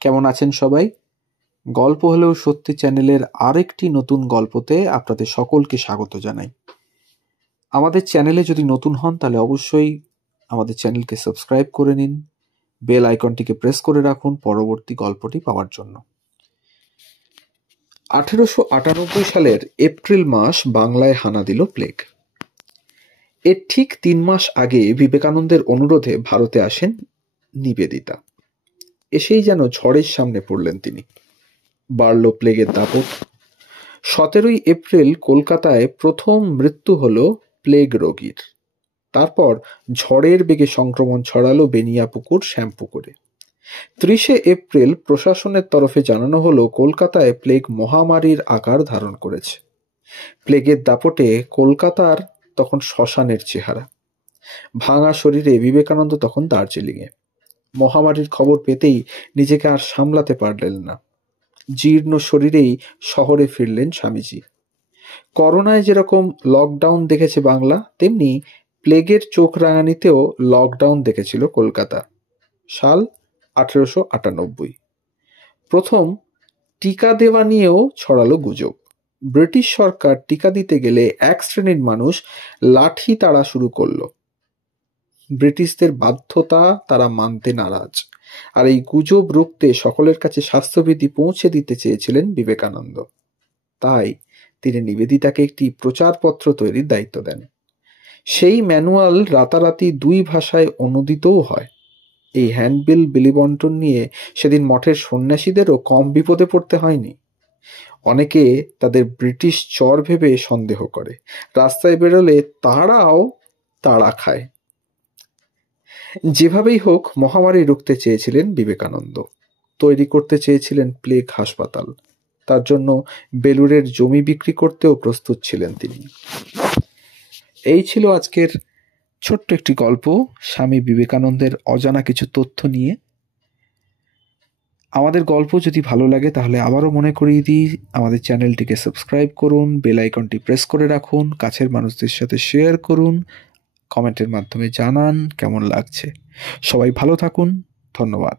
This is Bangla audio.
কেমন আছেন সবাই? গল্প হলেও সত্যি চ্যানেলের আরেকটি নতুন গল্পতে আপনাদের সকলকে স্বাগত জানাই। আমাদের চ্যানেলে যদি নতুন হন তাহলে অবশ্যই আমাদের চ্যানেলকে সাবস্ক্রাইব করে নিন, বেল আইকনটিকে প্রেস করে রাখুন পরবর্তী গল্পটি পাওয়ার জন্য। 1898 সালের এপ্রিল মাস বাংলায় হানা দিল প্লেগ। এর ঠিক 3 মাস আগে বিবেকানন্দের অনুরোধে ভারতে আসেন নিবেদিতা। এসেই যেন ঝড়ের সামনে পড়লেন তিনি। বাড়ল প্লেগের দাপট। 17 এপ্রিল কলকাতায় প্রথম মৃত্যু হলো প্লেগ রোগীর। তারপর ঝড়ের বেগে সংক্রমণ ছড়ালো বেনিয়াপুকুর, শ্যামপুকুরে। 30 এপ্রিল প্রশাসনের তরফে জানানো হলো কলকাতায় প্লেগ মহামারীর আকার ধারণ করেছে। প্লেগের দাপটে কলকাতার তখন শ্মশানের চেহারা। ভাঙা শরীরে বিবেকানন্দ তখন দার্জিলিংয়ে। মহামারীর খবর পেতেই নিজেকে আর সামলাতে পারলেন না। জীর্ণ শরীরেই শহরে ফিরলেন স্বামীজি। করোনায় যেরকম লকডাউন দেখেছে বাংলা, তেমনি প্লেগের চোখ রাঙানিতেও লকডাউন দেখেছিল কলকাতা। সাল 1898। প্রথম টিকা দেওয়া নিয়েও ছড়ালো গুজব। ব্রিটিশ সরকার টিকা দিতে গেলে এক শ্রেণীর মানুষ লাঠি তাড়া শুরু করলো। ব্রিটিশদের বাধ্যতা তারা মানতে নারাজ। আর এই গুজব রুখতে সকলের কাছে স্বাস্থ্যবিধি পৌঁছে দিতে চেয়েছিলেন বিবেকানন্দ। তাই তিনি নিবেদিতাকে একটি প্রচারপত্র তৈরির দায়িত্ব দেন। সেই ম্যানুয়াল রাতারাতি 2 ভাষায় অনুদিতও হয়। এই হ্যান্ডবিল বিলি বন্টন নিয়ে সেদিন মঠের সন্ন্যাসীদেরও কম বিপদে পড়তে হয়নি। অনেকে তাদের ব্রিটিশ চর ভেবে সন্দেহ করে, রাস্তায় বেরোলে তারাও তাড়া খায়। যেভাবেই হোক মহামারী রুখতে চেয়েছিলেন বিবেকানন্দ। তৈরি করতে চেয়েছিলেন প্লেগ হাসপাতাল। তার জন্য বেলুড়ের জমি বিক্রি করতেও প্রস্তুত ছিলেন তিনি। এই ছিল আজকের ছোট্ট একটি গল্প, স্বামী বিবেকানন্দের অজানা কিছু তথ্য নিয়ে। আমাদের গল্প যদি ভালো লাগে তাহলে আবারও মনে করিয়ে দিই, আমাদের চ্যানেলটিকে সাবস্ক্রাইব করুন, বেল আইকনটি প্রেস করে রাখুন, কাছের মানুষদের সাথে শেয়ার করুন, কমেন্টের মাধ্যমে জানান কেমন লাগছে। সবাই ভালো থাকুন। ধন্যবাদ।